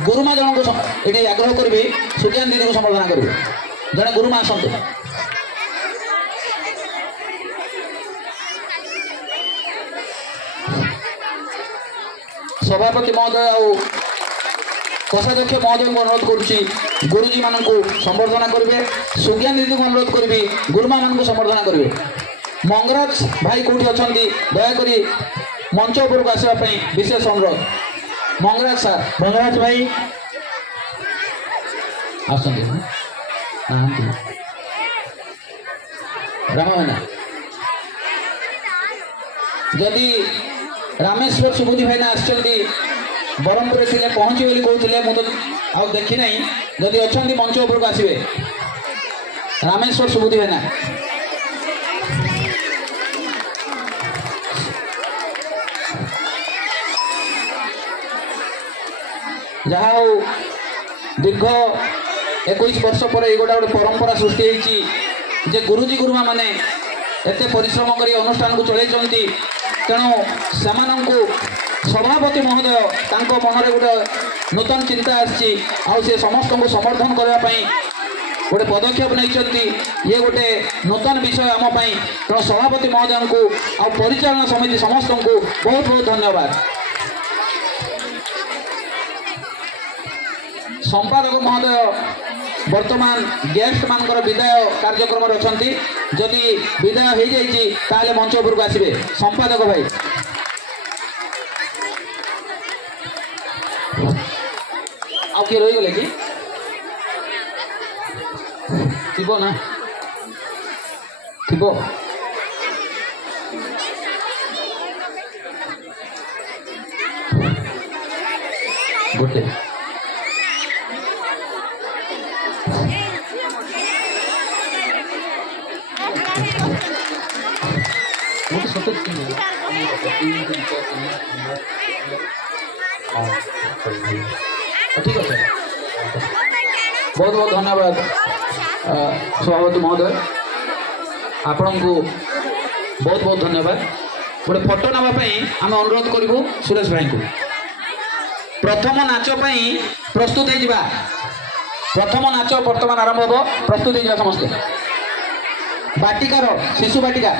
गुरुमा जन को ये आग्रह करी सुज्ञान दीदी को संबर्धना करेंगे जड़े गुरुमा आसतु सभापति महोदय और कोषाध्यक्ष महोदय को अनुरोध करुच्ची गुरुजी मान संबर्धना करेंगे सुज्ञान दीदी को अनुरोध करी गुरुमा मान संबर्धना करेंगे मंगराज भाई कौटी अच्छा दयाकोरी मंच उपर को आसवाई विशेष अनुरोध मंगराज सार मंगराज भाई राम जदि रामेश्वर सुबुद्धि भाईना आसछन्ती बरहमपुर थे पहुँचे बोली कहते मुझे तो आउ देखी ना जदि अच्छा मंच उपर को आसवे रामेश्वर सुबुद्धि भाईना जहा हो दीर्घ 21 वर्ष पर गोटा गोटे परंपरा सृष्टि होती जे गुरुजी गुरुमा माने एत परिश्रम कर अनुष्ठान को चलती तेणु से सभापति महोदय मन गोटे नूतन चिंता आसी समस्त को समर्थन करने गोटे पदक्षेप नहीं ये गोटे नूतन विषय आम तेणु सभापति महोदय को आ परिचालन समिति समस्त को बहुत बहुत धन्यवाद संपादक महोदय वर्तमान गेस्ट मानकर विदाय कार्यक्रम अच्छा जदि विदाय हो जाए मंच उपर को आसवे संपादक भाई आउ किए रहीगले कि थी ना थी गोटे ठीक है बहुत बहुत धन्यवाद सभापति महोदय आपण को बहुत बहुत धन्यवाद गोटे फोटो नापी आम अनुरोध करूँ सुरेश भाई को प्रथम नाच प्रस्तुत हो प्रथम नाच बर्तमान आरंभ हो प्रस्तुत हो समस्ते बाटिकार शिशु बाटिका